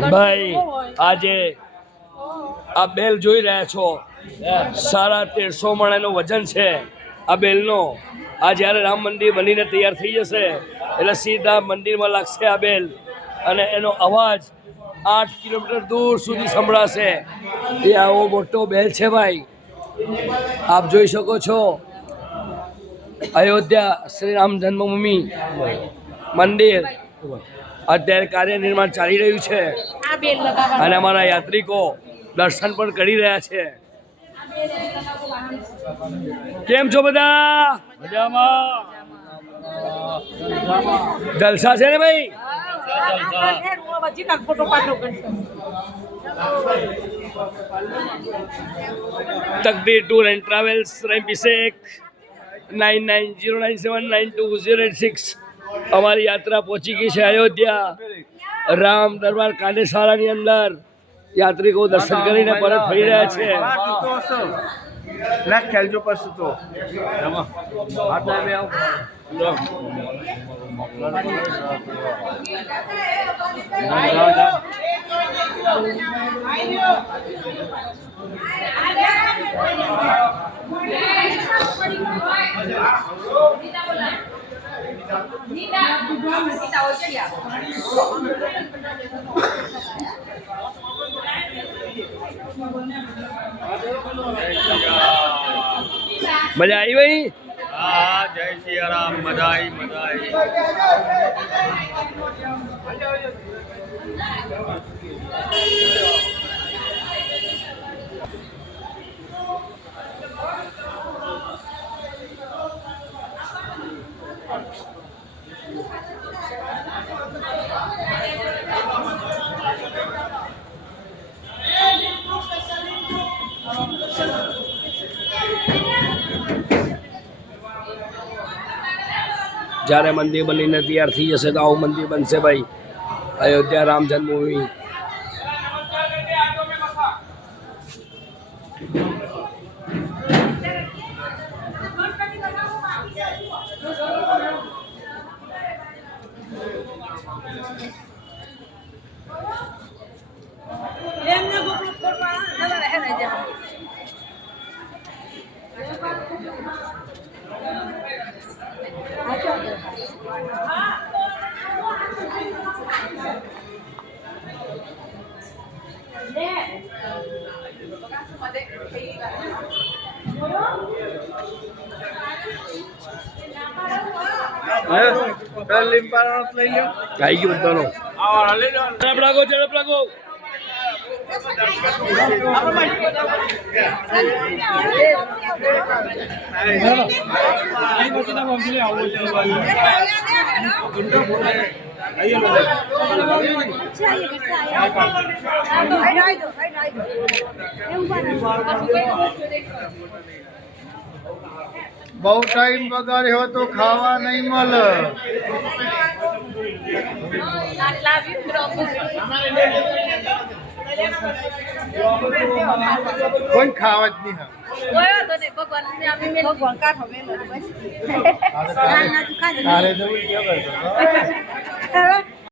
ભાઈ આજે આ બેલ જોઈ રહ્યા છો 1350 મણનું વજન છે આ બેલનો. આ જ્યારે રામ મંદિર બનીને તૈયાર થઈ જશે એટલે સીધા મંદિરમાં લાગશે આ બેલ અને એનો અવાજ 8 કિલોમીટર દૂર સુધી સંભળાશે. એ આવો મોટો બેલ છે ભાઈ. આપ જોઈ શકો છો અયોધ્યા શ્રી રામ જન્મભૂમિ મંદિર અત્યારે કાર્ય નિર્માણ ચાલી રહ્યું છે અને અમારા યાત્રિકો દર્શન પણ કરી રહ્યા છે. કેમ છો બધા? મજામાં? જલસા છે ને ભાઈ? તકદીર ટૂર એન્ડ ટ્રાવેલ્સ અભિષેક 9909792086 અમારી યાત્રા પહોંચી ગઈ છે અયોધ્યા રામ દરબાર કાંડેશાળાની અંદર. યાત્રિકો દર્શન કરીને પરત ફરી રહ્યા છે. મજા આવી ભાઈ? હા, જય શ્રી રામ. મજા આવી, મજા આવી. જ્યારે મંદિર બનીને તૈયાર થઈ જશે તો આવું મંદિર બનશે ભાઈ અયોધ્યા રામ જન્મભૂમિ. આવી ગયું બધાનો. ઝડપ રાખો, ઝડપ રાખો. બહુ ટાઈમ બગાડ્યો તો ખાવા નહીં મળે. કોઈ ખાવા જ નહીં.